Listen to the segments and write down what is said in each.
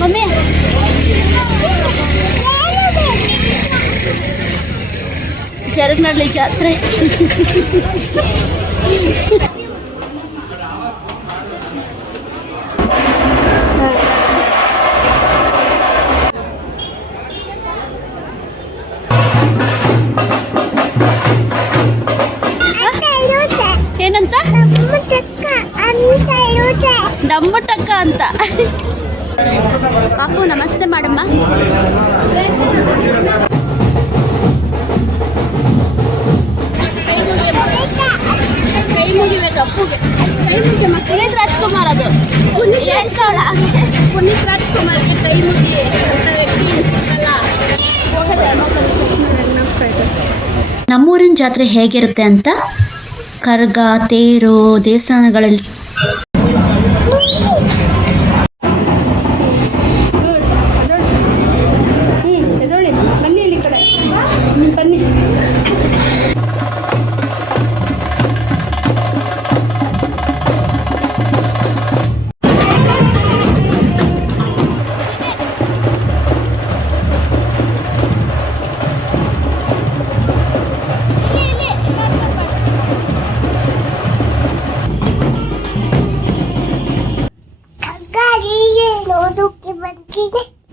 Mummy ಜರಗ್ನಳ್ಳಿ ಜಾತ್ರೆ. ಏನಂತ? ಡಮ್ಮಟಕ್ಕ ಅಂತ. ಪಾಪು ನಮಸ್ತೆ ಮಾಡಮ್ಮ. ಪುನೀತ್ ರಾಜ್ಕುಮಾರ್ ಅದು. ಪುನೀತ್ ರಾಜ್ಕುಮಾರ್ಗೆ ಕೈ ಮುಗಿ ವ್ಯಕ್ತಿ ಅನ್ಸುತ್ತಲ್ಲ. ನಮ್ಮೂರಿನ ಜಾತ್ರೆ ಹೇಗಿರುತ್ತೆ ಅಂತ ಕರ್ಗ, ತೇರು, ದೇವಸ್ಥಾನಗಳಲ್ಲಿ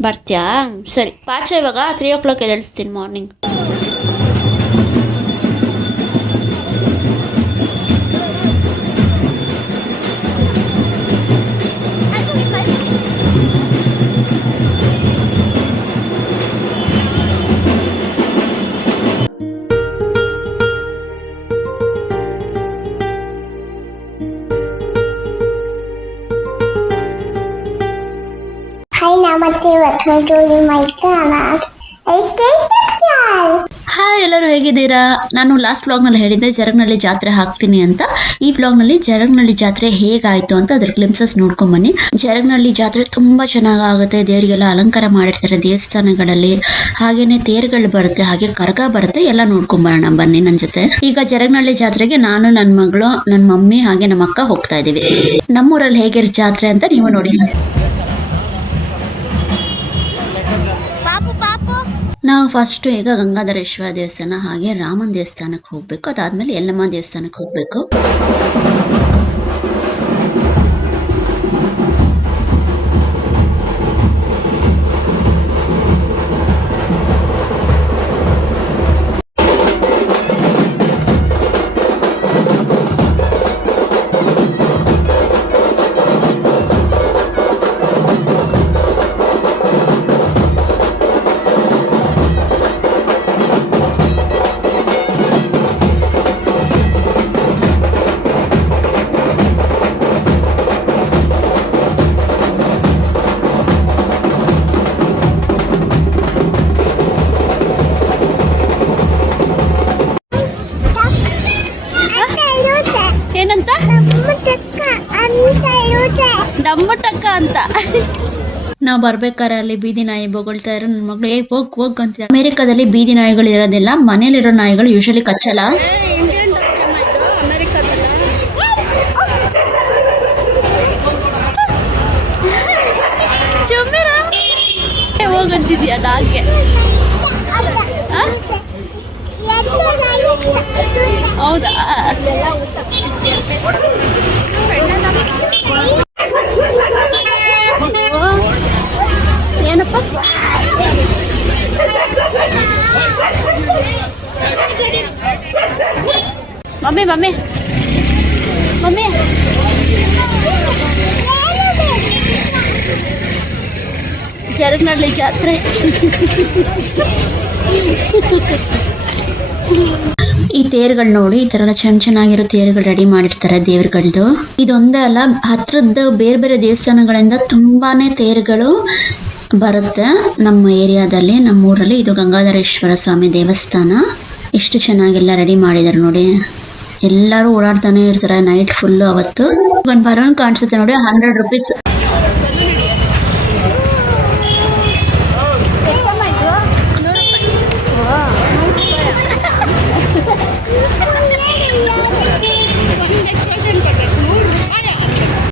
ಬರ್ತೀಯಾ? ಸರಿ ಪಾಚ ಇವಾಗ 3 o'clock ಎದ್ದೇಳಿಸ್ತೀನಿ ಮಾರ್ನಿಂಗ್. ಹಾಯ್, ಎಲ್ಲರೂ ಹೇಗಿದ್ದೀರಾ? ನಾನು ಲಾಸ್ಟ್ ವ್ಲಾಗ್ನಲ್ಲಿ ಹೇಳಿದ್ದೆ ಜರಗ್ನಳ್ಳಿ ಜಾತ್ರೆ ಹಾಕ್ತೀನಿ ಅಂತ. ಈ ವ್ಲಾಗ್ನಲ್ಲಿ ಜರಗ್ನಳ್ಳಿ ಜಾತ್ರೆ ಹೇಗಾಯಿತು ಅಂತ ಅದ್ರ ಕ್ಲಿಪ್ಸಸ್ ನೋಡ್ಕೊಂಬನ್ನಿ. ಜರಗ್ನಳ್ಳಿ ಜಾತ್ರೆ ತುಂಬ ಚೆನ್ನಾಗಾಗುತ್ತೆ. ದೇವರಿಗೆಲ್ಲ ಅಲಂಕಾರ ಮಾಡಿರ್ತಾರೆ ದೇವಸ್ಥಾನಗಳಲ್ಲಿ. ಹಾಗೇನೆ ತೇರುಗಳು ಬರುತ್ತೆ, ಹಾಗೆ ಕರಗ ಬರುತ್ತೆ. ಎಲ್ಲ ನೋಡ್ಕೊಂಬರೋಣ ಬನ್ನಿ ನನ್ನ ಜೊತೆ. ಈಗ ಜರಗ್ನಳ್ಳಿ ಜಾತ್ರೆಗೆ ನಾನು, ನನ್ನ ಮಗಳು, ನನ್ನ ಮಮ್ಮಿ ಹಾಗೆ ನಮ್ಮ ಅಕ್ಕ ಹೋಗ್ತಾ ಇದೀವಿ. ನಮ್ಮೂರಲ್ಲಿ ಹೇಗಿರೋ ಜಾತ್ರೆ ಅಂತ ನೀವು ನೋಡಿ. ನಾವು ಫಸ್ಟು ಈಗ ಗಂಗಾಧರೇಶ್ವರ ದೇವಸ್ಥಾನ ಹಾಗೆ ರಾಮನ ದೇವಸ್ಥಾನಕ್ಕೆ ಹೋಗಬೇಕು. ಅದಾದಮೇಲೆ ಯಲ್ಲಮ್ಮ ದೇವಸ್ಥಾನಕ್ಕೆ ಹೋಗಬೇಕು. ಏನಂತ? ಡಮ್ಮಟಕ್ಕ ಅಂತ. ನಾವು ಬರ್ಬೇಕಾದ್ರೆ ಅಲ್ಲಿ ಬೀದಿ ನಾಯಿ ಬೊಗಳ್ತಾ ಇರೋ ನನ್ನ ಮಗಳು ಹೋಗ್ ಅಂತ. ಅಮೆರಿಕಾದಲ್ಲಿ ಬೀದಿ ನಾಯಿಗಳು ಇರೋದಿಲ್ಲ, ಮನೇಲಿರೋ ನಾಯಿಗಳು ಯೂಶಲಿ ಕಚ್ಚಲ್ಲ. ಹೋಗಂತಿದ್ಯಾ ಡಾಗ್ಗೆ? ಹೌದಾ? ಏನಪ್ಪ? ಮಮ್ಮಿ ಮಮ್ಮಿ ಮಮ್ಮಿ ಜರಗ್ನಳ್ಳಿ ಜಾತ್ರೆ. ಈ ತೇರುಗಳು ನೋಡಿ, ಈ ತರ ಚೆನ್ನಾಗಿರೋ ತೇರುಗಳು ರೆಡಿ ಮಾಡಿರ್ತಾರೆ ದೇವ್ರಗಳದ್ದು. ಇದೊಂದೇ ಅಲ್ಲ, ಹತ್ರದ ಬೇರೆ ಬೇರೆ ದೇವಸ್ಥಾನಗಳಿಂದ ತುಂಬಾನೇ ತೇರುಗಳು ಬರುತ್ತೆ ನಮ್ಮ ಏರಿಯಾದಲ್ಲಿ, ನಮ್ಮೂರಲ್ಲಿ. ಇದು ಗಂಗಾಧರೇಶ್ವರ ಸ್ವಾಮಿ ದೇವಸ್ಥಾನ. ಎಷ್ಟು ಚೆನ್ನಾಗೆಲ್ಲ ರೆಡಿ ಮಾಡಿದ್ದಾರೆ ನೋಡಿ. ಎಲ್ಲರೂ ಓಡಾಡ್ತಾನೆ ಇರ್ತಾರೆ ನೈಟ್ ಫುಲ್ಲು. ಅವತ್ತು ಒಂದು ಬರೋನ್ ಕಾಣಿಸುತ್ತೆ ನೋಡಿ, 100 rupees.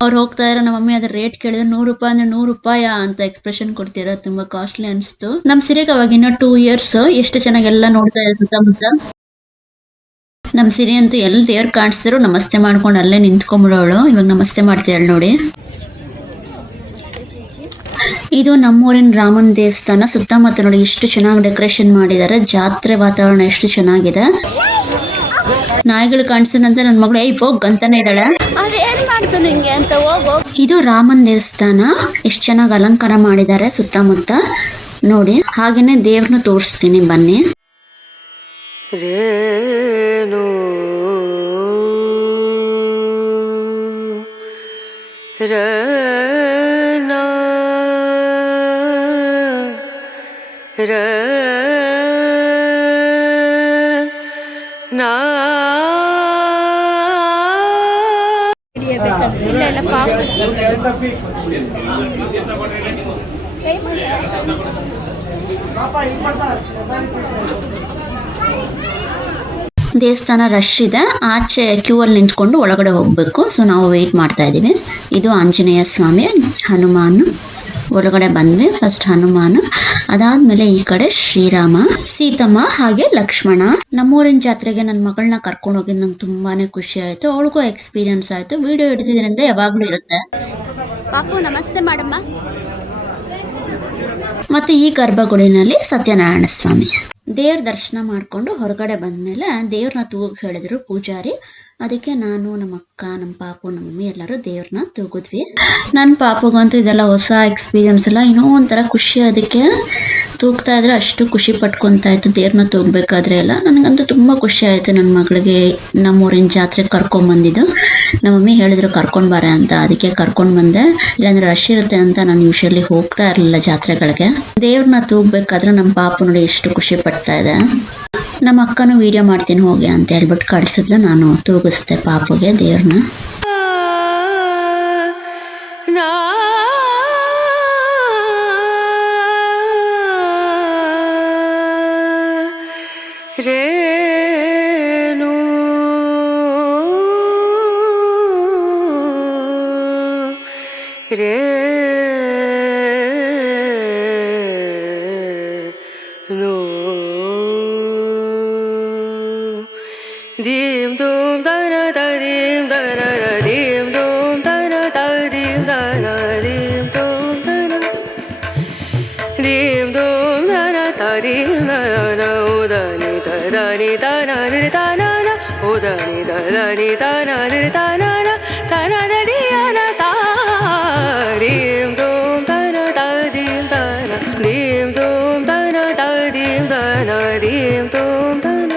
ಅವ್ರು ಹೋಗ್ತಾ ಇರೋ ನಮ್ಮ ಮಮ್ಮಿ ಅದ್ರ ರೇಟ್ ಕೇಳಿದ್ರೆ 100 ರೂಪಾಯಿ ಅಂದ್ರೆ 100 ರೂಪಾಯ ಅಂತ ಎಕ್ಸ್ಪ್ರೆಷನ್ ಕೊಡ್ತಿರೋ, ತುಂಬಾ ಕಾಸ್ಟ್ಲಿ ಅನಿಸ್ತು. ನಮ್ ಸಿರಿಗೆ ಅವಾಗ ಇನ್ನೂ 2 years, ಎಷ್ಟು ಚೆನ್ನಾಗೆಲ್ಲ ನೋಡ್ತಾ ಇದೆ ಸುತ್ತಮುತ್ತ. ನಮ್ ಸಿರಿ ಅಂತೂ ಎಲ್ಲಿ ದೇವ್ರು ಕಾಣಿಸಿದ್ರು ನಮಸ್ತೆ ಮಾಡ್ಕೊಂಡು ಅಲ್ಲೇ ನಿಂತ್ಕೊಂಡ್ಬಿಡೋಳು. ಇವಾಗ ನಮಸ್ತೆ ಮಾಡ್ತೀಯಾಳು ನೋಡಿ. ಇದು ನಮ್ಮೂರಿನ ರಾಮನ ದೇವಸ್ಥಾನ. ಸುತ್ತಮುತ್ತ ನೋಡಿ ಎಷ್ಟು ಚೆನ್ನಾಗಿ ಡೆಕೋರೇಷನ್ ಮಾಡಿದ್ದಾರೆ. ಜಾತ್ರೆ ವಾತಾವರಣ ಎಷ್ಟು ಚೆನ್ನಾಗಿದೆ. ನಾಯಿಗಳು ಕಾಣಿಸಿದಂತೆ ನನ್ನ ಮಗಳು ಹೋಗ್ ಅಂತಾನೆ ಇದ್ದಾಳೆ. ಅದೇನ್ ಮಾಡ್ತು ನಿಂಗೆ ಅಂತ ಹೋಗೋ. ಇದು ರಾಮನ ದೇವಸ್ಥಾನ. ಎಷ್ಟು ಚೆನ್ನಾಗಿ ಅಲಂಕಾರ ಮಾಡಿದ್ದಾರೆ ಸುತ್ತಮುತ್ತ ನೋಡಿ. ಹಾಗೇನೆ ದೇವ್ರನ್ನ ತೋರಿಸ್ತೀನಿ ಬನ್ನಿ. ರೇನು ರನ ರ ನಾ ಇಲ್ಲ ಇಲ್ಲ ಪಾಪ ದೇವಸ್ಥಾನ ರಶ್ ಇದೆ. ಆಚೆ ಕ್ಯೂ ಅಲ್ಲಿ ನಿಂತ್ಕೊಂಡು ಒಳಗಡೆ ಹೋಗ್ಬೇಕು. ಸೊ ನಾವು ವೇಟ್ ಮಾಡ್ತಾ ಇದೀವಿ. ಇದು ಆಂಜನೇಯ ಸ್ವಾಮಿ, ಹನುಮಾನ್. ಒಳಗಡೆ ಬಂದ್ವಿ. ಫಸ್ಟ್ ಹನುಮಾನ್, ಅದಾದ್ಮೇಲೆ ಈ ಕಡೆ ಶ್ರೀರಾಮ, ಸೀತಮ್ಮ ಹಾಗೆ ಲಕ್ಷ್ಮಣ. ನಮ್ಮೂರಿನ ಜಾತ್ರೆಗೆ ನನ್ನ ಮಗಳನ್ನ ಕರ್ಕೊಂಡು ಹೋಗಿದ್ದು ನಂಗೆ ತುಂಬಾನೇ ಖುಷಿ ಆಯ್ತು. ಅವಳಿಗೂ ಎಕ್ಸ್ಪೀರಿಯನ್ಸ್ ಆಯ್ತು. ವಿಡಿಯೋ ಹಿಡಿದಿದ್ರಿಂದ ಯಾವಾಗ್ಲೂ ಇರುತ್ತೆ. ಪಾಪು ನಮಸ್ತೆ ಮಾಡಮ್ಮ. ಮತ್ತೆ ಈ ಗರ್ಭಗುಡಿನಲ್ಲಿ ಸತ್ಯನಾರಾಯಣ ಸ್ವಾಮಿ. ದೇವ್ರ ದರ್ಶನ ಮಾಡಿಕೊಂಡು ಹೊರಗಡೆ ಬಂದಮೇಲೆ ದೇವ್ರನ್ನ ತೂಗಕ್ಕೆ ಹೇಳಿದ್ರು ಪೂಜಾರಿ. ಅದಕ್ಕೆ ನಾನು, ನಮ್ಮ ಅಕ್ಕ, ನಮ್ಮ ಪಾಪು, ನಮ್ಮ ಮಮ್ಮಿ ಎಲ್ಲರೂ ದೇವ್ರನ್ನ ತೂಗಿದ್ವಿ. ನನ್ನ ಪಾಪುಗಂತೂ ಇದೆಲ್ಲ ಹೊಸ ಎಕ್ಸ್ಪೀರಿಯನ್ಸ್ ಎಲ್ಲ, ಏನೋ ಒಂಥರ ಖುಷಿ. ಅದಕ್ಕೆ ತೂಗ್ತಾ ಇದ್ರೆ ಅಷ್ಟು ಖುಷಿ ಪಟ್ಕೊತಾ ಇತ್ತು ದೇವ್ರನ್ನ ತೂಗಬೇಕಾದ್ರೆ ಎಲ್ಲ. ನನಗಂತೂ ತುಂಬ ಖುಷಿ ಆಯಿತು. ನನ್ನ ಮಗಳಿಗೆ ನಮ್ಮೂರಿನ ಜಾತ್ರೆಗೆ ಕರ್ಕೊಂಡ್ಬಂದಿದ್ದು. ನಮ್ಮ ಮಮ್ಮಿ ಹೇಳಿದ್ರು ಕರ್ಕೊಂಡು ಬಾರೆ ಅಂತ. ಅದಕ್ಕೆ ಕರ್ಕೊಂಡು ಬಂದೆ. ಇಲ್ಲಾಂದ್ರೆ ರಶ್ ಇರುತ್ತೆ ಅಂತ ನಾನು ಯೂಶಲಿ ಹೋಗ್ತಾ ಇರಲಿಲ್ಲ ಜಾತ್ರೆಗಳಿಗೆ. ದೇವ್ರನ್ನ ತೂಗಬೇಕಾದ್ರೆ ನಮ್ಮ ಪಾಪು ನೋಡಿ ಎಷ್ಟು ಖುಷಿ ಪಡ್ತಾ ಇದೆ. ನಮ್ಮ ಅಕ್ಕನೂ ವಿಡಿಯೋ ಮಾಡ್ತೀನಿ ಹೋಗಿ ಅಂತ ಹೇಳ್ಬಿಟ್ಟು ಕಳಿಸಿದ್ಲು. ನಾನು ತೂಗಿಸ್ದೆ ಪಾಪುಗೆ ದೇವ್ರನ್ನ. ರೇನು ರೇ ನೋ ದೀಂ ದೂಂ ದನ ದೀಂ ದನ ದೀಂ ದೂಂ ದನ ದೀಂ ದನ ದೀಂ ದೂಂ ದನ ದೀಂ ದೂಂ ದನ ದೀಂ ದನ ಉದನಿ ದನಿ ದನ ದಿರಿ ದನ ಉದನಿ ದನಿ ದನ ದಿರಿ ದನ ದನ ದಿಯನ ತಾ ದೀಂ ದೂಂ ದನ ದೀಂ ದನ ದೀಂ ದೂಂ ದನ ದೀಂ ದನ ದೀಂ ದೂಂ ದನ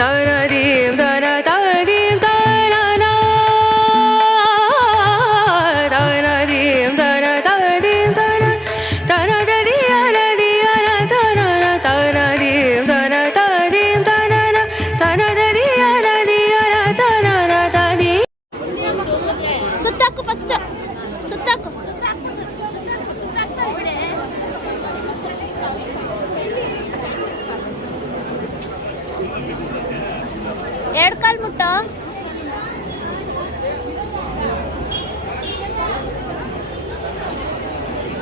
ದನ ದೀಂ ದನ ದೀಂ ದನ ದನ ದೀಂ ದನ ದೀಂ ದನ ದನ ದಿಯನ ದಿಯನ ದನ ದನ ದೀಂ ದನ ದೀಂ ದನ ದನ ದಿಯನ ದಿಯನ ದನ ದನಿ. ಸುತ್ತಾಕು ಫಸ್ಟ್ ಸುತ್ತಾಕು. ಎರಡು ಕಾಲು ಮುಟ್ಟು.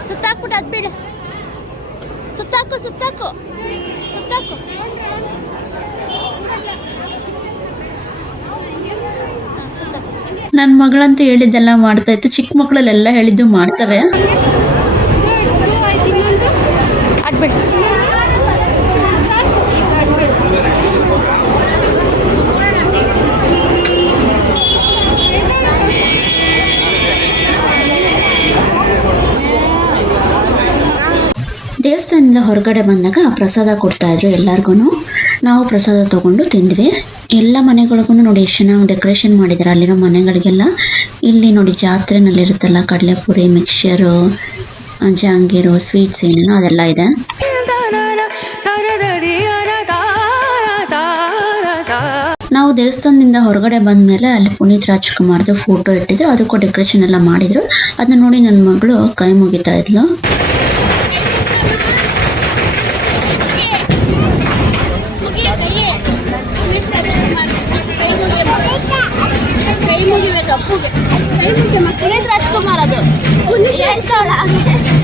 ಸುತ್ತಾಕ್ಬಿಟ್ಟು ಅದು ಬಿಡು. ಸುತ್ತಾಕು ಸುತ್ತಾಕು ಸುತ್ತಾಕು. ಸುತ್ತಾಕು. ನನ್ನ ಮಗಳಂತೂ ಹೇಳಿದ್ದೆಲ್ಲ ಮಾಡ್ತಾ ಇತ್ತು. ಚಿಕ್ಕ ಮಕ್ಕಳಲ್ಲೆಲ್ಲ ಹೇಳಿದ್ದು ಮಾಡ್ತವೆ. ಅಡ್ಬಿಡು. ದೇವಸ್ಥಾನದಿಂದ ಹೊರಗಡೆ ಬಂದಾಗ ಪ್ರಸಾದ ಕೊಡ್ತಾ ಇದ್ರು ಎಲ್ಲರಿಗೂ. ನಾವು ಪ್ರಸಾದ ತಗೊಂಡು ತಿಂದ್ವಿ. ಎಲ್ಲ ಮನೆಗಳಿಗೂ ನೋಡಿ ಎಷ್ಟು ಚೆನ್ನಾಗಿ ಡೆಕೋರೇಷನ್ ಮಾಡಿದ್ದಾರೆ ಅಲ್ಲಿರೋ ಮನೆಗಳಿಗೆಲ್ಲ. ಇಲ್ಲಿ ನೋಡಿ ಜಾತ್ರೆನಲ್ಲಿರುತ್ತಲ್ಲ ಕಡಲೆಪುರಿ, ಮಿಕ್ಸ್ಚರು, ಜಾಂಗೀರು, ಸ್ವೀಟ್ಸ್ ಏನೇನೋ ಅದೆಲ್ಲ ಇದೆ. ನಾವು ದೇವಸ್ಥಾನದಿಂದ ಹೊರಗಡೆ ಬಂದಮೇಲೆ ಅಲ್ಲಿ ಪುನೀತ್ ರಾಜ್ಕುಮಾರ್ದು ಫೋಟೋ ಇಟ್ಟಿದ್ರು. ಅದಕ್ಕೂ ಡೆಕೋರೇಷನ್ ಎಲ್ಲ ಮಾಡಿದ್ರು. ಅದನ್ನ ನೋಡಿ ನನ್ನ ಮಗಳು ಕೈ ಮುಗಿತಾ ಇದ್ಲು. ಕೈ ಮುಗಿಬೇಕು ಅಪ್ಪುಗೆ. ಪುನೀತ್ ರಾಜ್ಕುಮಾರ್ ಅದು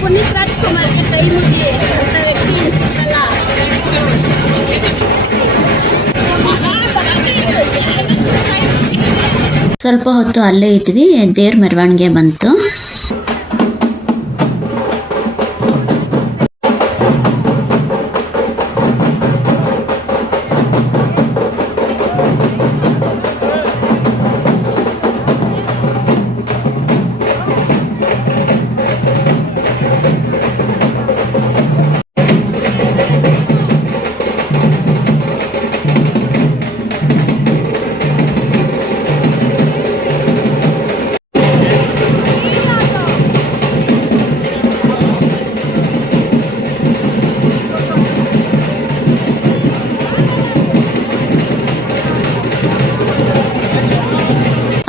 ಪುನೀತ್ ರಾಜ್ಕುಮಾರ್ಗೆ ಕೈ ಮುಗಿ ಅಂತ ವ್ಯಕ್ತಿ ಇನ್ನು ಸಿಕ್ಕಲ್ಲ. ಸ್ವಲ್ಪ ಹೊತ್ತು ಅಲ್ಲೇ ಇದ್ವಿ, ದೇವ್ರ ಮೆರವಣಿಗೆ ಬಂತು.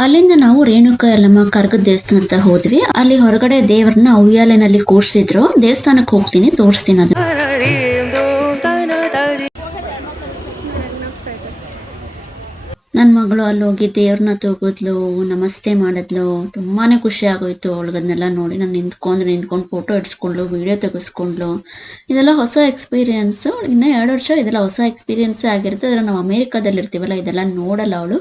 ಅಲ್ಲಿಂದ ನಾವು ರೇಣುಕಾ ಯಲ್ಲಮ್ಮ ಕರ್ಗದ ದೇವಸ್ಥಾನ ಹತ್ರ ಹೋದ್ವಿ. ಅಲ್ಲಿ ಹೊರಗಡೆ ದೇವರನ್ನ ಉಯ್ಯಾಲೆನಲ್ಲಿ ಕೂರ್ಸಿದ್ರು. ದೇವಸ್ಥಾನಕ್ಕೆ ಹೋಗ್ತೀನಿ, ತೋರಿಸ್ತೀನಿ ಅದು. ನನ್ನ ಮಗಳು ಅಲ್ಲಿ ಹೋಗಿ ದೇವ್ರನ್ನ ತಗೋದ್ಲು, ನಮಸ್ತೆ ಮಾಡಿದ್ಲು. ತುಂಬಾನೇ ಖುಷಿ ಆಗೋಯ್ತು ಅವಳಿಗದನ್ನೆಲ್ಲ ನೋಡಿ. ನಾನು ನಿಂತ್ಕೊಂಡು ಫೋಟೋ ಇಡ್ಸ್ಕೊಂಡ್ಲು, ವಿಡಿಯೋ ತೆಗೆಸ್ಕೊಂಡ್ಲು. ಇದೆಲ್ಲ ಹೊಸ ಎಕ್ಸ್ಪೀರಿಯನ್ಸ್. ಇನ್ನು 2 ವರ್ಷ ಇದೆಲ್ಲ ಹೊಸ ಎಕ್ಸ್ಪೀರಿಯನ್ಸೇ ಆಗಿರುತ್ತೆ. ಆದರೆ ನಾವು ಅಮೇರಿಕಾದಲ್ಲಿ ಇರ್ತೀವಲ್ಲ, ಇದೆಲ್ಲ ನೋಡಲ್ಲ ಅವಳು.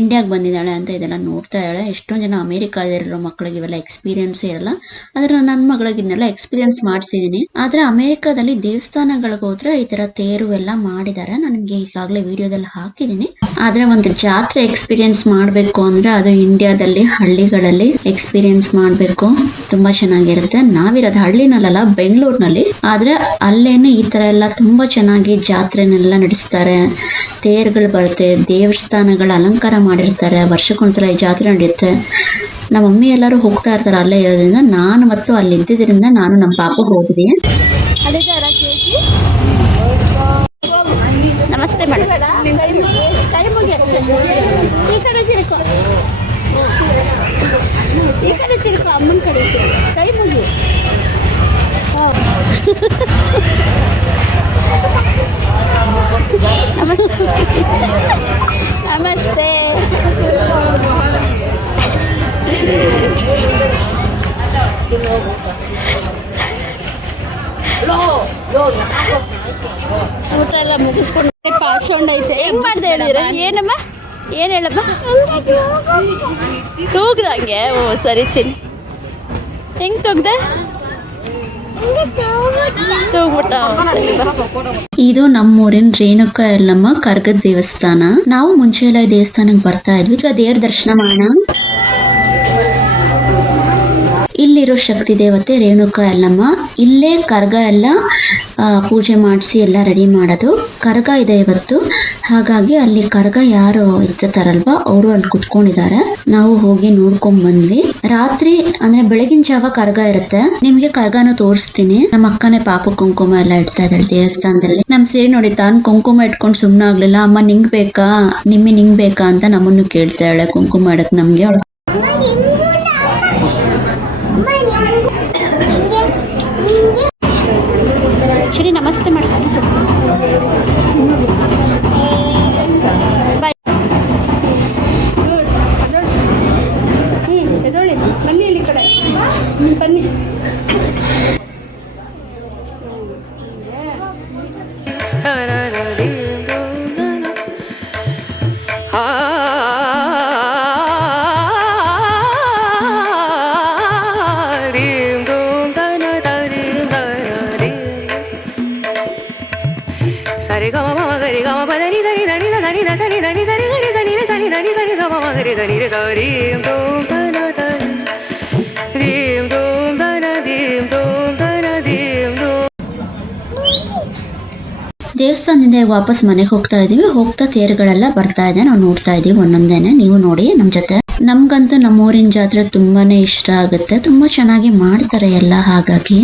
ಇಂಡಿಯಾಗೆ ಬಂದಿದ್ದಾಳೆ ಅಂತ ಇದೆಲ್ಲ ನೋಡ್ತಾ ಇದ್ದಾಳೆ. ಎಷ್ಟೊಂದು ಜನ ಅಮೇರಿಕಾದಲ್ಲಿರೋ ಮಕ್ಕಳಿಗೆ ಇವೆಲ್ಲ ಎಕ್ಸ್ಪೀರಿಯನ್ಸೇ ಇರಲ್ಲ. ಆದರೆ ನನ್ನ ಮಗಳಿಗೆ ಇದನ್ನೆಲ್ಲ ಎಕ್ಸ್ಪೀರಿಯನ್ಸ್ ಮಾಡಿಸಿದ್ದೀನಿ. ಆದರೆ ಅಮೇರಿಕಾದಲ್ಲಿ ದೇವಸ್ಥಾನಗಳಿಗೆ ಹೋದ್ರೆ ಈ ಥರ ತೇರು ಎಲ್ಲ ಮಾಡಿದ್ದಾರೆ. ನಾನು ನಿಮಗೆ ಈಗಾಗಲೇ ವಿಡಿಯೋದಲ್ಲಿ ಹಾಕಿದ್ದೀನಿ. ಆದರೆ ಒಂದು ಜಾತ್ರೆ ಎಕ್ಸ್ಪೀರಿಯನ್ಸ್ ಮಾಡಬೇಕು ಅಂದ್ರೆ ಅದು ಇಂಡಿಯಾದಲ್ಲಿ ಹಳ್ಳಿಗಳಲ್ಲಿ ಎಕ್ಸ್ಪೀರಿಯನ್ಸ್ ಮಾಡಬೇಕು. ತುಂಬಾ ಚೆನ್ನಾಗಿರುತ್ತೆ. ನಾವಿರೋದು ಹಳ್ಳಿನಲ್ಲ, ಬೆಂಗಳೂರಿನಲ್ಲಿ. ಆದ್ರೆ ಅಲ್ಲೇನೆ ಈ ತರ ಎಲ್ಲ ತುಂಬಾ ಚೆನ್ನಾಗಿ ಜಾತ್ರೆನೆಲ್ಲ ನಡೆಸ್ತಾರೆ. ತೇರುಗಳು ಬರುತ್ತೆ, ದೇವಸ್ಥಾನಗಳ ಅಲಂಕಾರ ಮಾಡಿರ್ತಾರೆ. ವರ್ಷಕ್ಕೊಂದ್ಸಲ ಈ ಜಾತ್ರೆ ನಡೆಯುತ್ತೆ. ನಮ್ಮ ಮಮ್ಮಿ ಎಲ್ಲರೂ ಹೋಗ್ತಾ ಇರ್ತಾರೆ ಅಲ್ಲೇ ಇರೋದ್ರಿಂದ. ನಾನು ಮತ್ತು ಅಲ್ಲಿ ಇದ್ದಿದ್ದರಿಂದ ನಾನು ನಮ್ಮ ಪಾಪ ಹೋದ್ವಿ. ನಮಸ್ತೆ ಮೇಡಮ್. ಈ ಕಡೆ ತಿರ್ಕೊ, ಈ ಕಡೆ ತಿರ್ಕೊ, ಅಮ್ಮನ ಕಡೆ ಕೈ ಮುಗಿ. ನಮಸ್ತೆ. ನಮಸ್ತೆ. ಊಟ ಎಲ್ಲ ಮುಗಿಸ್ಕೊಂಡು ಪಾಚ್ಕೊಂಡು ಐತೆ. ಹೆಂಗ್ ಮಾಡ್ದೆ ಹೇಳಿರ? ಏನಮ್ಮ, ಏನು ಹೇಳಮ್ಮ? ತೂಗ್ದಂಗೆ? ಓ ಸರಿ ಚಿನ್. ಹೆಂಗ್ ತೂಗ್ದೆ? ತೂಗ್ಬಿಟ್ಟ. ಇದು ನಮ್ಮೂರಿನ ರೇಣುಕಾ ಯಲ್ಲಮ್ಮ ಕರ್ಗದ ದೇವಸ್ಥಾನ. ನಾವು ಮುಂಚೆ ಎಲ್ಲ ಈ ದೇವಸ್ಥಾನಕ್ಕೆ ಬರ್ತಾ ಇದ್ವಿ. ಈಗ ದೇವ್ರ ದರ್ಶನ ಮಾಡೋಣ. ಇಲ್ಲಿರೋ ಶಕ್ತಿ ದೇವತೆ ರೇಣುಕಾ ಯಲ್ಲಮ್ಮ. ಇಲ್ಲೇ ಕರ್ಗ ಎಲ್ಲ ಪೂಜೆ ಮಾಡಿಸಿ ಎಲ್ಲ ರೆಡಿ ಮಾಡೋದು. ಕರ್ಗ ಇದೆ ಇವತ್ತು, ಹಾಗಾಗಿ ಅಲ್ಲಿ ಕರ್ಗ ಯಾರು ಇರ್ತಾರಲ್ವಾ ಅವರು ಅಲ್ಲಿ ಕುತ್ಕೊಂಡಿದ್ದಾರೆ. ನಾವು ಹೋಗಿ ನೋಡ್ಕೊಂಡ್ ಬಂದ್ವಿ. ರಾತ್ರಿ ಅಂದ್ರೆ ಬೆಳಗಿನ ಜಾವ ಕರ್ಗ ಇರುತ್ತೆ. ನಿಮ್ಗೆ ಕರ್ಗನ ತೋರಿಸ್ತೀನಿ. ನಮ್ಮ ಅಕ್ಕನೇ ಪಾಪ ಕುಂಕುಮ ಎಲ್ಲ ಇಡ್ತಾ ಇದ್ದಾಳೆ ದೇವಸ್ಥಾನದಲ್ಲಿ. ನಮ್ ಸೇರಿ ನೋಡಿ, ತಾನು ಕುಂಕುಮ ಇಟ್ಕೊಂಡು ಸುಮ್ನೆ ಆಗ್ಲಿಲ್ಲ. ಅಮ್ಮ ನಿಂಗ್ ಬೇಕಾ, ನಿಂಗ್ ಬೇಕಾ ಅಂತ ನಮ್ಮನ್ನು ಕೇಳ್ತಾಳೆ ಕುಂಕುಮ ಇಡಕ್ ನಮ್ಗೆ. ಸರಿ, ನಮಸ್ತೆ ಮಾಡ್ತೀನಿ. ಬಾಯ್. ಎದೊಳಿ ಬನ್ನಿ, ಇಲ್ಲಿ ಕಡೆ ಬನ್ನಿ. సరి గమ మమ గరి గమ పదని సని దని దని సని దని సని గరి సని రే సని దని సని గమ మమ గరి సని రే సరి దోం తన తని దీం దోం తన దీం దోం తన దీం దోం. ದೇವಸ್ಥಾನದಿಂದ ವಾಪಸ್ ಮನೆಗೆ ಹೋಗ್ತಾ ಇದೀವಿ. ಹೋಗ್ತಾ ತೇರುಗಳೆಲ್ಲ ಬರ್ತಾ ಇದೆ, ನಾವು ನೋಡ್ತಾ ಇದೀವಿ ಒಂದೊಂದೇನೆ. ನೀವು ನೋಡಿ ನಮ್ ಜೊತೆ. ನಮ್ಗಂತೂ ನಮ್ಮೂರಿನ ಜಾತ್ರೆ ತುಂಬಾನೇ ಇಷ್ಟ ಆಗುತ್ತೆ. ತುಂಬಾ ಚೆನ್ನಾಗಿ ಮಾಡ್ತಾರೆ ಎಲ್ಲ. ಹಾಗಾಗಿ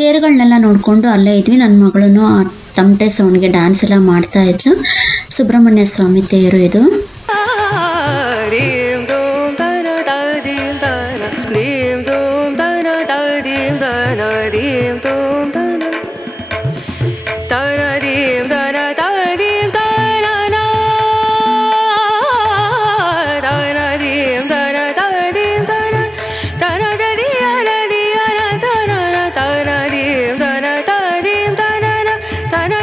ತೇರುಗಳನ್ನೆಲ್ಲ ನೋಡಿಕೊಂಡು ಅಲ್ಲೇ ಇದ್ವಿ. ನನ್ನ ಮಗಳೂ ತಮಟೆ ಸೌಂಡ್ಗೆ ಡ್ಯಾನ್ಸ್ ಎಲ್ಲ ಮಾಡ್ತಾ ಇದ್ಲು. ಸುಬ್ರಹ್ಮಣ್ಯ ಸ್ವಾಮಿ ತೇರು ಇದು. dim dum da na da dim da na dim dum da na da dim da na dim dum da na dim da na da dim da na na da na dim da na da dim da na da na da di na da na na da na dim da na da dim da na na da na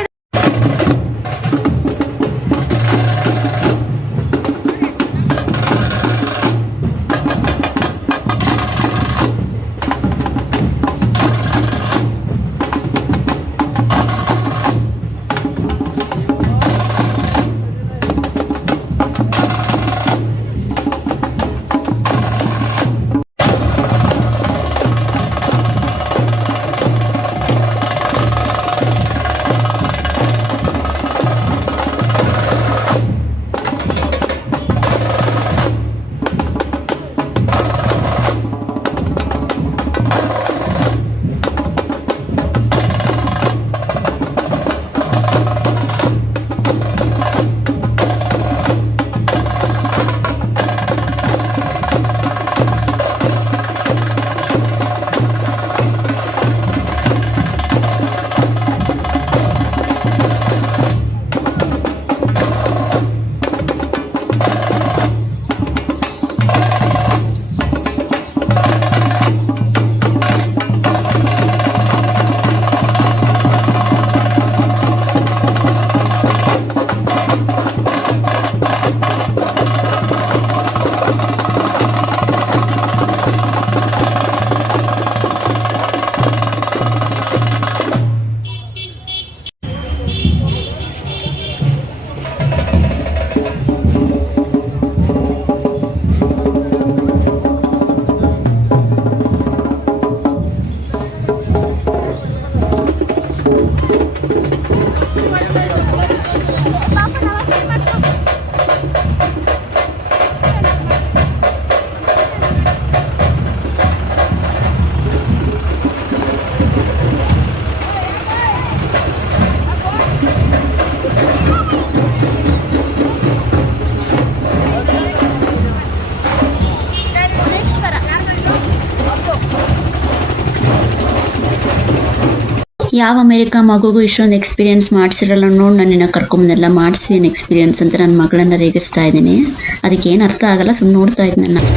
ಯಾವ America ಮಗುಗೂ ಇಷ್ಟೊಂದು experience ಮಾಡಿಸಿರಲ್ಲ ನೋಡಿ, ನನ್ನನ್ನು ಕರ್ಕೊಂಬಂದೆಲ್ಲ ಮಾಡಿಸಿ experience ಅಂತ ನನ್ನ ಮಗಳನ್ನ ರೇಗಿಸ್ತಾ ಇದ್ದೀನಿ. ಅದಕ್ಕೆ ಏನು ಅರ್ಥ ಆಗಲ್ಲ, ಸುಮ್ಮನೆ ನೋಡ್ತಾ ಇದ್ದೀನಿ ನನ್ನ.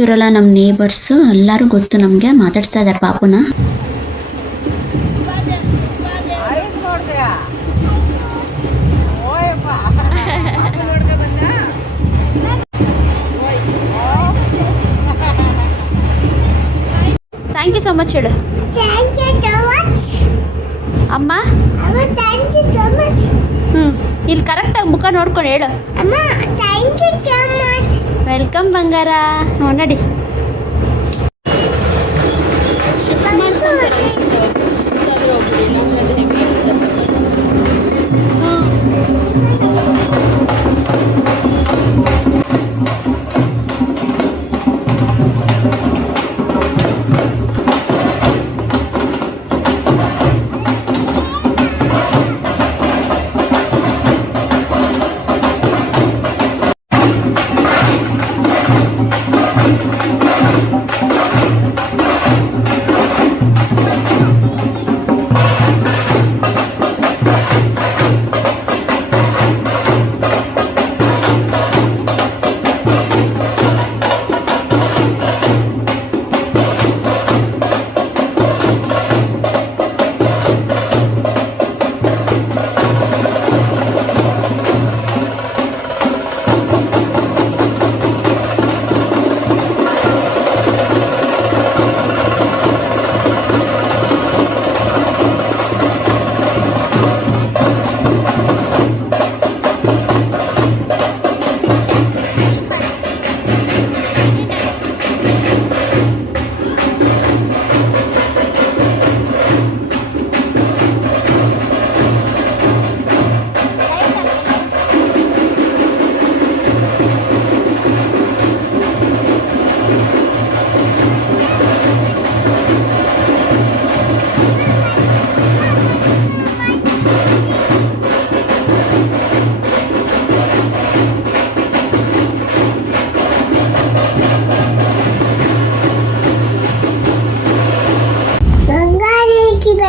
ಇವರೆಲ್ಲ ನಮ್ಮ ನೇಬರ್ಸು, ಎಲ್ಲರೂ ಗೊತ್ತು ನಮಗೆ. ಮಾತಾಡ್ಸ್ತಾ ಇದ್ದಾರೆ ಪಾಪುನ. ಥ್ಯಾಂಕ್ ಯು ಸೊ ಮಚ್ ಹೇಳು ಅಮ್ಮ. ಇಲ್ಲಿ ಕರೆಕ್ಟಾಗಿ ಮುಖ ನೋಡ್ಕೊಂಡು ಹೇಳು. ಅಮ್ಮ thank you so much. Welcome ಬಂಗಾರ. ನೋಡಿ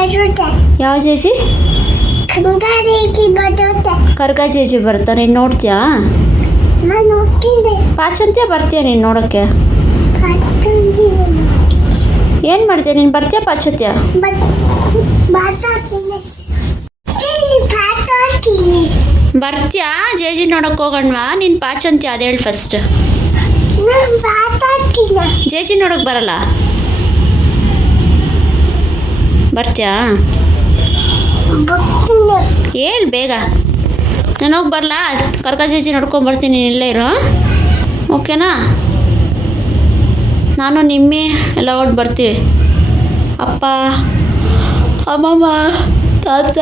ಬರುತ್ತೆ. ಯಾವ ಜೇಜಿ? ಕಂಗಾರಿಗೆ ಬರುತ್ತೆ. ಕರ್ಗ ಜೇಜಿ ಬರ್ತಾ ನೀನು ನೋಡ್ತೀಯಾ? ನಾನು ನೋಡ್ತಿದ್ದೆ. ಪಾಚಂತ್ಯ ಬರ್ತೀಯ ನೀನು ನೋಡೋಕ್ಕೆ? ಏನು ಮಾಡ್ತೀಯ ನೀನು? ಬರ್ತೀಯ ಪಾಚತ್ಯ? ಬರ್ತೀಯಾ ಜೇಜಿ ನೋಡೋಕೆ ಹೋಗೋಣವಾ? ನೀನು ಪಾಚಂತ್ಯ ಅದು ಹೇಳಿ ಫಸ್ಟ್. ಜೇಜಿ ನೋಡೋಕೆ ಬರಲ್ಲ? ಬರ್ತೀಯಾ? ಹೇಳು ಬೇಗ. ನಾನು ಹೋಗಿ ಬರಲಾ? ಕರ್ಕ ಜೇಜಿ ನೋಡ್ಕೊಂಬರ್ತೀನಿ, ನೀನು ಇಲ್ಲೇ ಇರು, ಓಕೆನಾ? ನಾನು ನಿಮ್ಮೆ ಎಲ್ಲ ಹೊಟ್ಟು ಬರ್ತೀವಿ. ಅಪ್ಪ, ಅಮ್ಮಮ್ಮ, ತಾತ,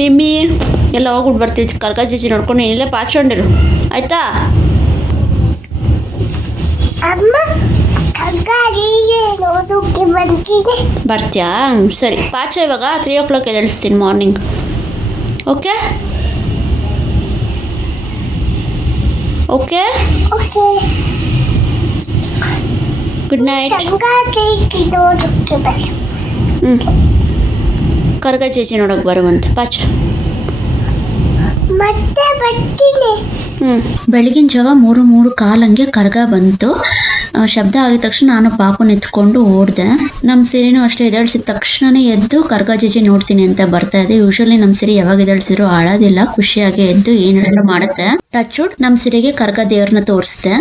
ನಿಮ್ಮಿ ಎಲ್ಲ ಹೋಗ್ಬಿಟ್ಟು ಬರ್ತೀವಿ. ಕರ್ಕ ಜೇಜಿ ನೋಡ್ಕೊಂಡು ನೀನು ಇಲ್ಲೇ ಪಾಚ್ಕೊಂಡಿರು, ಆಯಿತಾ? ಬರ್ತೀಯಾ? ಸರಿ, ಪಾಚ ಇವಾಗ 3 o'clock ಎದ್ದೇಳಿಸ್ತೀನಿ morning, okay? Okay, good night. ಕರ್ಗ ಚೇಚಿ ನೋಡೋಕೆ ಬರುವಂತೆ ಪಾಚ. ಮತ್ತೆ ಬರ್ತೀನಿ. ಬೆಳಗಿನ ಜಾವ 3 ಕಾಲಂಗೆ ಕರ್ಗ ಬಂತು. ಶಬ್ದ ಆಗಿದ ತಕ್ಷಣ ನಾನು ಪಾಪನ ಎತ್ಕೊಂಡು ಓಡಿದೆ. ನಮ್ಮ ಸಿರಿನೂ ಅಷ್ಟೇ ಎದ್ದೇಳಿಸಿದ ತಕ್ಷಣನೇ ಎದ್ದು ಕರ್ಗ ಜೇಜಿ ನೋಡ್ತೀನಿ ಅಂತ ಬರ್ತಾ ಇದೆ. ಯೂಶಲಿ ನಮ್ಮ ಸಿರಿ ಯಾವಾಗ ಎದ್ದೇಳಿಸಿದ್ರು ಆಳೋದಿಲ್ಲ, ಖುಷಿಯಾಗಿ ಎದ್ದು ಏನ್ ಹೇಳಿದ್ರು ಮಾಡುತ್ತೆ. ಟಚ್ ವುಡ್ ನಮ್ಮ ಸಿರಿಗೆ ಕರ್ಗ ದೇವ್ರನ್ನ ತೋರಿಸ್ದೆ.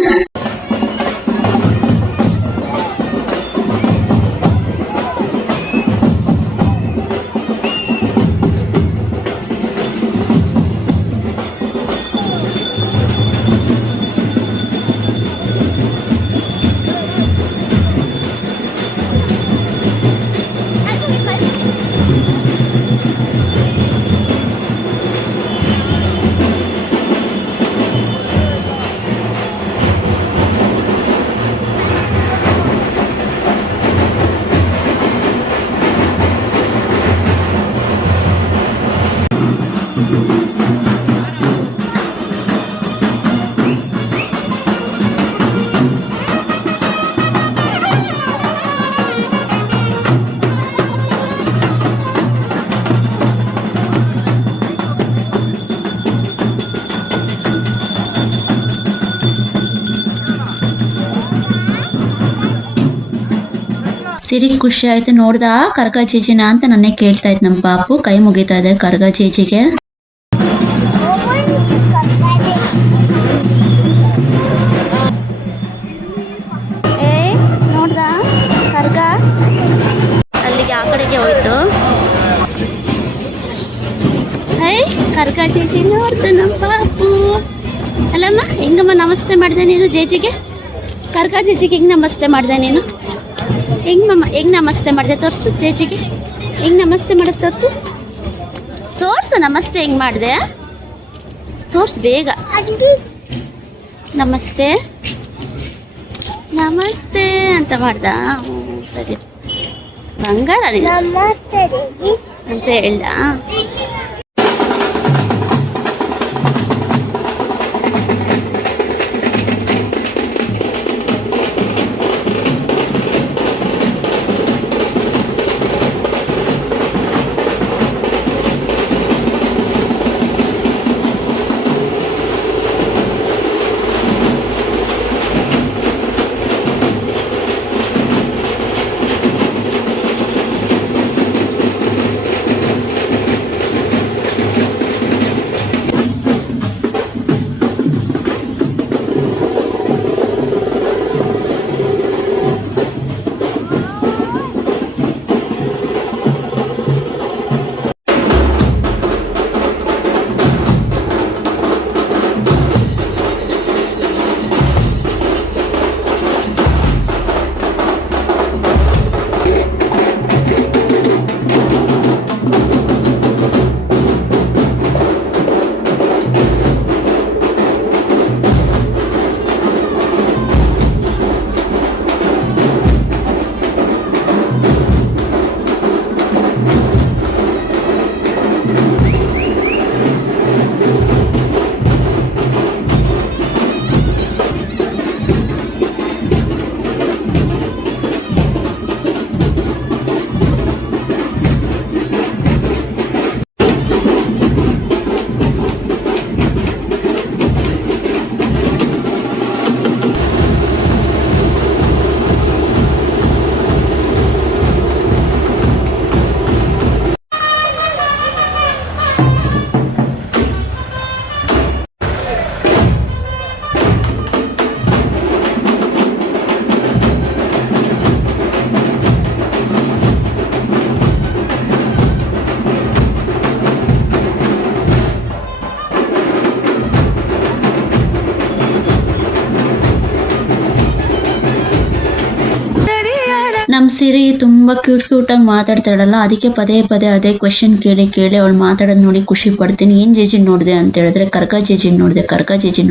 ಸಿರಿ ಖುಷಿ ಆಯ್ತು. ನೋಡ್ದ ಕರ್ಗ ಜೇಜಿನ ಅಂತ ನನ್ನೇ ಕೇಳ್ತಾ ಇತ್ತು ನಮ್ಮ ಪಾಪು. ಕೈ ಮುಗಿತಾ ಇದೆ ಕರ್ಗ ಜೇಜಿಗೆ. ನೋಡ್ದ ಕರ್ಗ ಅಲ್ಲಿಗೆ ಆ ಕಡೆಗೆ ಹೋಯ್ತು. ಕರ್ಗ ಜೇಜಿ ನೋಡ್ತು ನಮ್ಮ ಪಾಪು. ಅಲ್ಲಮ್ಮ, ಹೆಂಗಮ್ಮ ನಮಸ್ತೆ ಮಾಡಿದೆ ನೀನು ಜೇಜಿಗೆ? ಕರ್ಗ ಜೇಜಿಗೆ ಹೆಂಗೆ ನಮಸ್ತೆ ಮಾಡಿದೆ ನೀನು? ಹೆಂಗೆ ನಮಸ್ತೆ ಮಾಡಿದೆ ತೋರಿಸು ಜೇಜಿಗೆ. ಹೆಂಗೆ ನಮಸ್ತೆ ಮಾಡೋದು ತೋರಿಸು, ತೋರಿಸು ನಮಸ್ತೆ ಹೆಂಗೆ ಮಾಡಿದೆ ತೋರಿಸು ಬೇಗ. ನಮಸ್ತೆ ನಮಸ್ತೆ ಅಂತ ಮಾಡ್ದ. ಸರಿ ಬಂಗಾರ ಅಂತ ಹೇಳ್ದ. ಸಿರಿ ತುಂಬ ಕ್ಯೂಟಾಗಿ ಮಾತಾಡ್ತಾಳಲ್ಲ, ಅದಕ್ಕೆ ಪದೇ ಪದೇ ಅದೇ ಕ್ವೆಶನ್ ಕೇಳಿ ಅವಳು ಮಾತಾಡೋದು ನೋಡಿ ಖುಷಿ ಪಡ್ತೀನಿ. ಏನು ಜೇಜಿ ನೋಡಿದೆ ಅಂತ ಹೇಳಿದ್ರೆ ಕರ್ಗ ಜೇಜಿ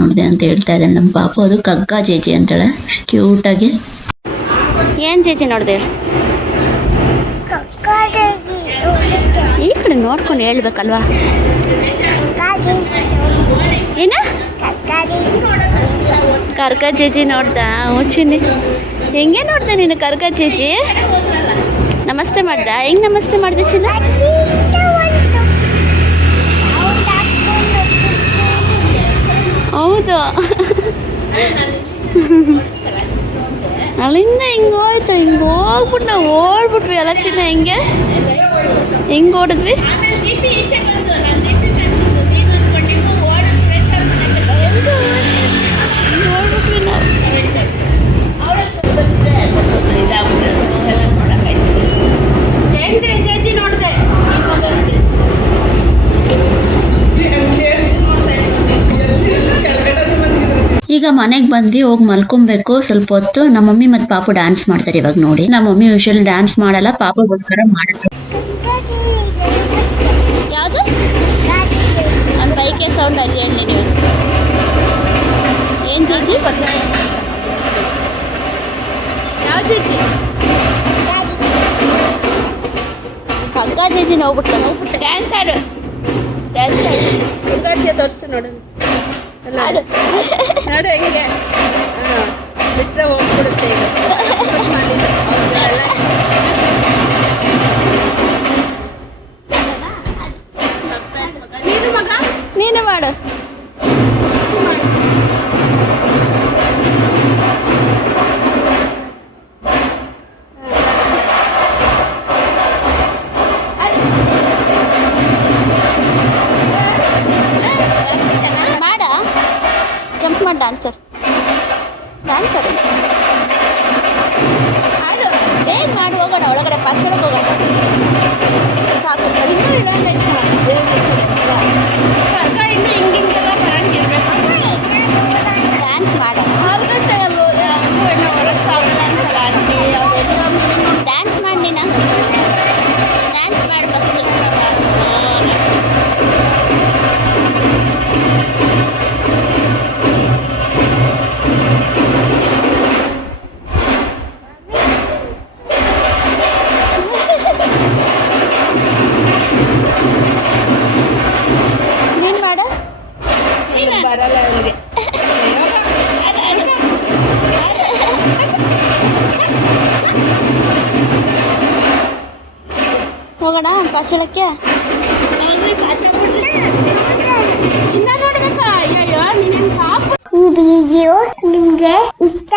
ನೋಡಿದೆ ಅಂತ ಹೇಳ್ತಾ ಇದ್ದಾಳೆ ನಮ್ಮ ಪಾಪು. ಅದು ಕಗ್ಗ ಜೇಜಿ ಅಂತಾಳೆ ಕ್ಯೂಟಾಗಿ. ಏನು ಜೇಜಿ ನೋಡಿದೆ? ಈ ಕಡೆ ನೋಡ್ಕೊಂಡು ಹೇಳ್ಬೇಕಲ್ವಾ? ಏನ ಕರ್ಗ ಜೇಜಿ ನೋಡ್ದ? ಹುಚ್ಚಿನಿ, ಹೆಂಗೆ ನೋಡ್ದೆ ನೀನು ಕರ್ಗ ಜೇಜಿ? ನಮಸ್ತೆ ಮಾಡ್ದ? ಹೆಂಗೆ ನಮಸ್ತೆ ಮಾಡಿದೆ ಚಿನ್ನ? ಹೌದು, ಅಲ್ಲಿಂದ ಹಿಂಗೆ ಹೋಯ್ತು, ಹಿಂಗೆ ಹೋಗ್ಬಿಟ್ಟು ನಾವು ಓಡ್ಬಿಟ್ವಿ ಅಲ್ಲ ಚಿನ್ನ. ಹೆಂಗೆ ಓಡಿದ್ವಿ? ಈಗ ಮನೆಗೆ ಬಂದ್ವಿ, ಹೋಗಿ ಮಲ್ಕೊಬೇಕು ಸ್ವಲ್ಪ ಹೊತ್ತು. ನಮ್ಮ ಮಮ್ಮಿ ಮತ್ತು ಪಾಪು ಡ್ಯಾನ್ಸ್ ಮಾಡ್ತಾರೆ ಇವಾಗ ನೋಡಿ. ನಮ್ಮ ಮಮ್ಮಿ ಯೂಶಲಿ ಡ್ಯಾನ್ಸ್ ಮಾಡಲ್ಲ, ಪಾಪಗೋಸ್ಕರ ಮಾಡಿದ್ರು. ಯಾವುದು? ನನ್ನ ಬೈಕೆ ಸೌಂಡ್ ಅದು ಹೇಳಿ ನೀವು. ಏನು ಜೇಜಿ? ಯಾವ ಜೇಜಿ? ಕಗ್ಗ ಜೇಜಿ ನೋಡ್ಬಿಟ್ಟು ಡ್ಯಾನ್ಸ್ ಆಡು. ತೋರಿಸು ನೋಡು. ನಾಡು ಹೆಂಗೆ ಬಿಟ್ಟರೆ ಹೋಗ್ಬಿಡುತ್ತೆ ಈಗ. ನೀನು ಮಾಡು. ಜಂಪ್ ಮಾಡಿ ಡ್ಯಾನ್ಸರ್ ಬೇಗ ಮಾಡಿ ಹೋಗೋಣ, ಒಳಗಡೆ ಪಾಚೊಳಗೆ ಹೋಗೋಣ. ಸಾಕು ಡ್ಯಾನ್ಸ್ ಮಾಡೋಣ. ಡ್ಯಾನ್ಸ್ ಮಾಡಿ ನೀನು ಡ್ಯಾನ್ಸ್ ಮಾಡಿ ಫಸ್ಟು. ನೀನು ಮಾಡು. ಬರಲ್ಲ ಅವನಿಗೆ. ಹೋಗೋಣ ಪಾಚೊಳಕ್ಕೆ. ಇನ್ನ ನೋಡ್ಬೇಕಾ? ಅಯ್ಯೋ ನೀನೇನು ಪಾಪ. ಈ ವಿಡಿಯೋ ನಿಮ್ಗೆ ಇಷ್ಟ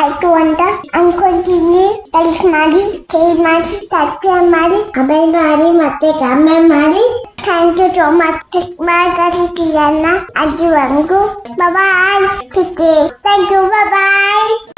ಆಯ್ತು ಅಂತ ಅನ್ಕೊಂತೀನಿ. ಲೈಕ್ ಮಾಡಿ, ಶೇರ್ ಮಾಡಿ, ಸಬ್ಸ್ಕ್ರೈಬ್ ಮಾಡಿ, ಕಮೆಂಟ್ ಮಾಡಿ, ಮತ್ತೆ ಕಮೆಂಟ್ ಮಾಡಿ. Thank you so much. ಮಾತಾಡ್ತಿರಲ್ಲ ಅಲ್ಲಿವರೆಗೂ ಬಾಯ್. Thank you, bye.